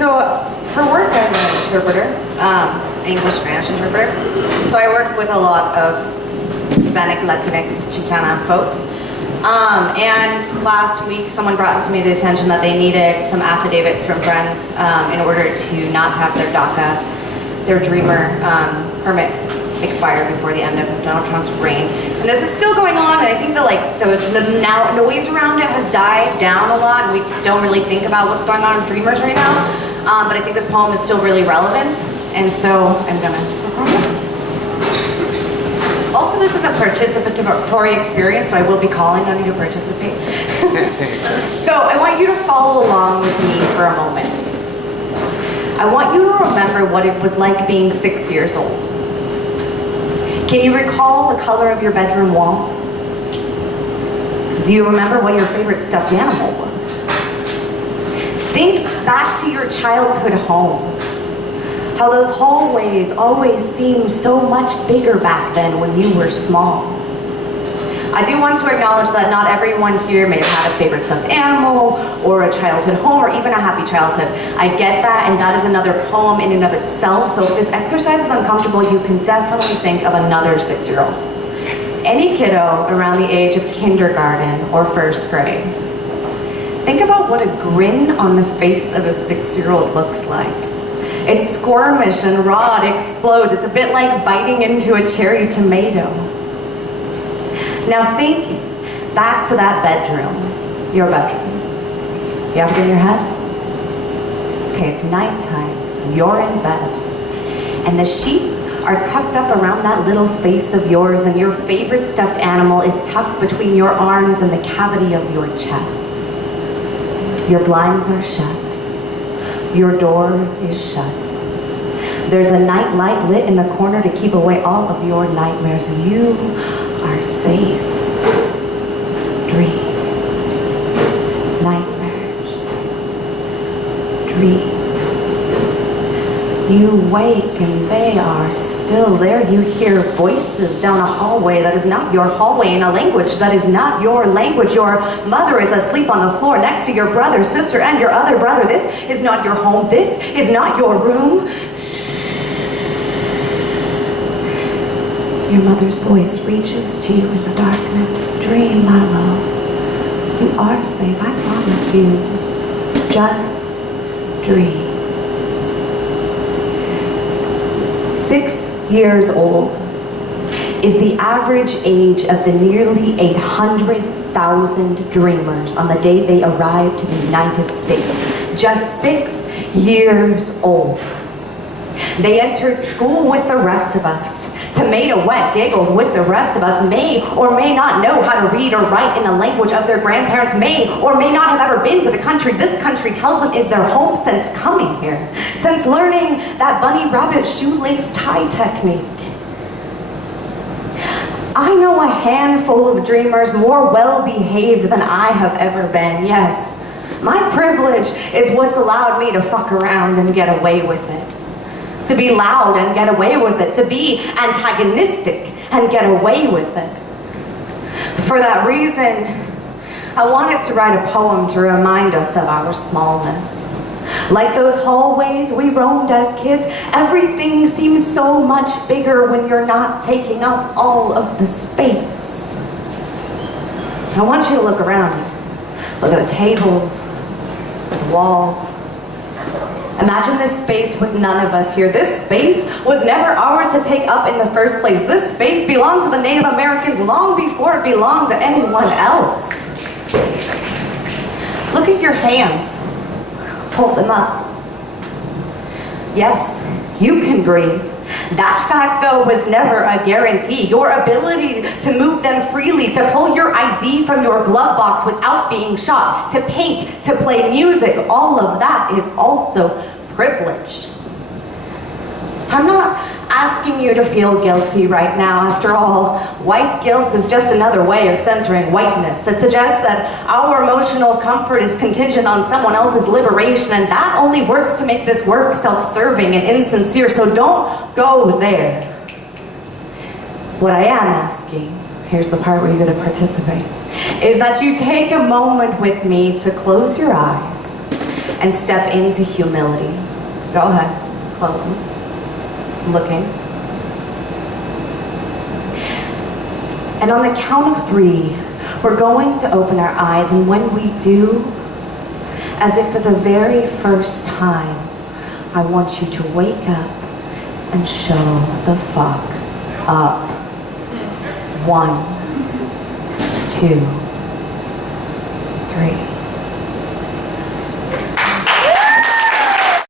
So for work, I'm an interpreter, English-Spanish interpreter. So I work with a lot of Hispanic, Latinx, Chicana folks. And last week, someone brought to me the attention that they needed some affidavits from friends in order to not have their DACA, their Dreamer permit expire before the end of Donald Trump's reign. And this is still going on, and I think that the now noise around it has died down a lot, and we don't really think about what's going on with Dreamers right now. But I think this poem is still really relevant, and so I'm gonna perform this one. Also, this is a participatory experience, so I will be calling on you to participate. So I want you to follow along with me for a moment. I want you to remember what it was like being 6 years old. Can you recall the color of your bedroom wall? Do you remember what your favorite stuffed animal was? Think back to your childhood home. How those hallways always seemed so much bigger back then when you were small. I do want to acknowledge that not everyone here may have had a favorite stuffed animal, or a childhood home, or even a happy childhood. I get that, and that is another poem in and of itself, so if this exercise is uncomfortable, you can definitely think of another 6-year-old. Any kiddo around the age of kindergarten or first grade. Think about what a grin on the face of a 6-year-old looks like. It's squirmish and raw, it explodes. It's a bit like biting into a cherry tomato. Now think back to that bedroom, your bedroom. You have it in your head? Okay, it's nighttime, you're in bed, and the sheets are tucked up around that little face of yours, and your favorite stuffed animal is tucked between your arms and the cavity of your chest. Your blinds are shut. Your door is shut. There's a night light lit in the corner to keep away all of your nightmares. You are safe. Dream. Nightmares. Dream. You wake and they are still there. You hear voices down a hallway that is not your hallway, in a language that is not your language. Your mother is asleep on the floor next to your brother, sister, and your other brother. This is not your home. This is not your room. Your mother's voice reaches to you in the darkness. Dream, my love. You are safe, I promise you. Just dream. 6 years old is the average age of the nearly 800,000 dreamers on the day they arrived to the United States. Just 6 years old. They entered school with the rest of us. Tomato wet giggled with the rest of us, may or may not know how to read or write in the language of their grandparents, may or may not have ever been to the country this country tells them is their home since coming here, since learning that bunny rabbit shoelace tie technique. I know a handful of dreamers more well-behaved than I have ever been, yes. My privilege is what's allowed me to fuck around and get away with it. To be loud and get away with it. To be antagonistic and get away with it. For that reason, I wanted to write a poem to remind us of our smallness. Like those hallways we roamed as kids, everything seems so much bigger when you're not taking up all of the space. I want you to look around you. Look at the tables, the walls. Imagine this space with none of us here. This space was never ours to take up in the first place. This space belonged to the Native Americans long before it belonged to anyone else. Look at your hands. Hold them up. Yes, you can breathe. That fact, though, was never a guarantee. Your ability to move them freely, to pull your ID from your glove box without being shot, to paint, to play music, all of that is also privilege. I'm not asking you to feel guilty right now. After all, white guilt is just another way of censoring whiteness. It suggests that our emotional comfort is contingent on someone else's liberation, and that only works to make this work self-serving and insincere, so don't go there. What I am asking, here's the part where you're going to participate, is that you take a moment with me to close your eyes and step into humility. Go ahead, close them. Looking. And on the count of 3, we're going to open our eyes, and when we do, as if for the very first time, I want you to wake up and show the fuck up. 1, 2, 3.